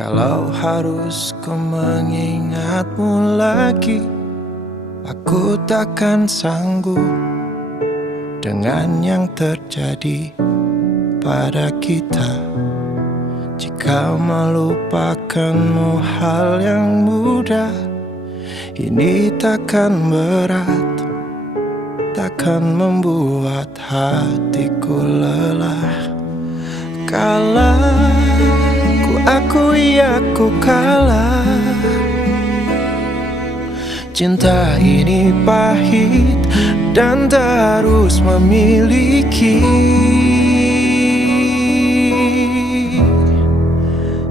Kalau harus ku mengingatmu lagi, aku takkan sanggup dengan yang terjadi pada kita. Jika melupakanmu hal yang mudah, ini takkan berat, takkan membuat hatiku lelah. Kalah, ku akui aku kalah. Cinta ini pahit dan tak harus memiliki.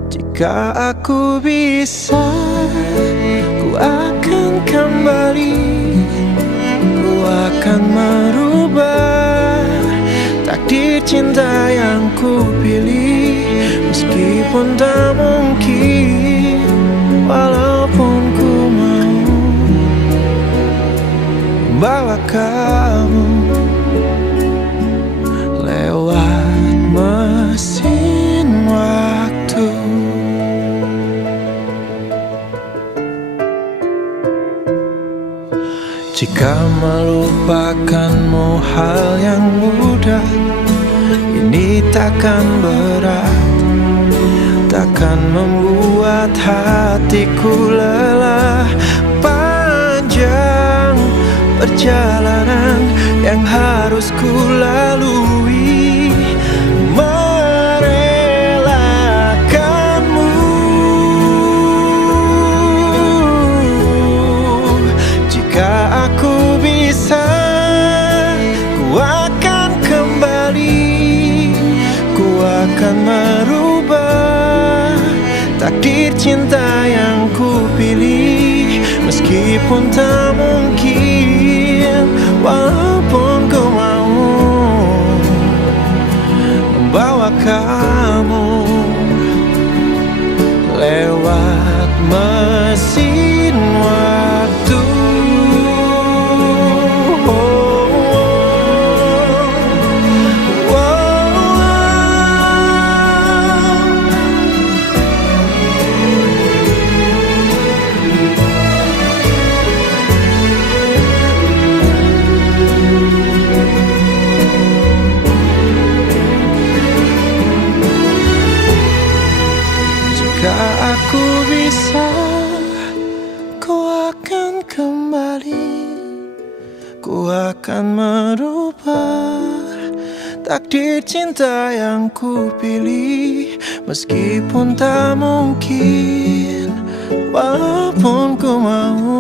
Jika aku bisa, ku akan kembali. Ku akan merubah takdir cinta yang ku pilih. Meskipun tak mungkin, walaupun ku mau bawa kamu lewat mesin waktu. Jika melupakanmu hal yang mudah, ini takkan berat, takkan membuat hatiku lelah. Panjang perjalanan yang harus ku lalui, merelakanmu. Jika aku bisa, ku akan kembali. Ku akan merubah takdir cinta yang ku pilih. Meskipun tak mungkin, walaupun ku mau membawa kamu lewat mesin waktu. Jika aku bisa, ku akan kembali. Ku akan merubah takdir cinta yang ku pilih. Meskipun tak mungkin, walaupun ku mau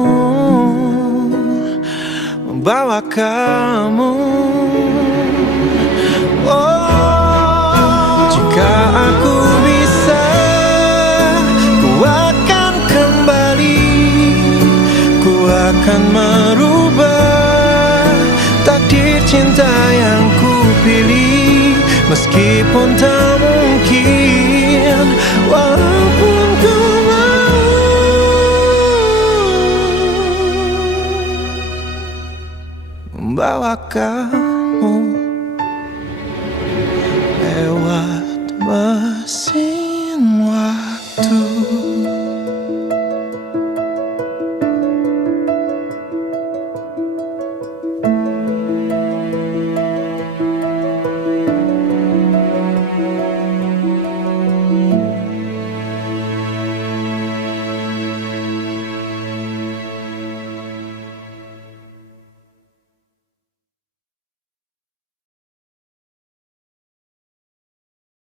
membawa kamu. Oh, jika aku bisa, akan merubah takdir cinta yang ku pilih. Meskipun tak mungkin, walaupun ku mau membawa kamu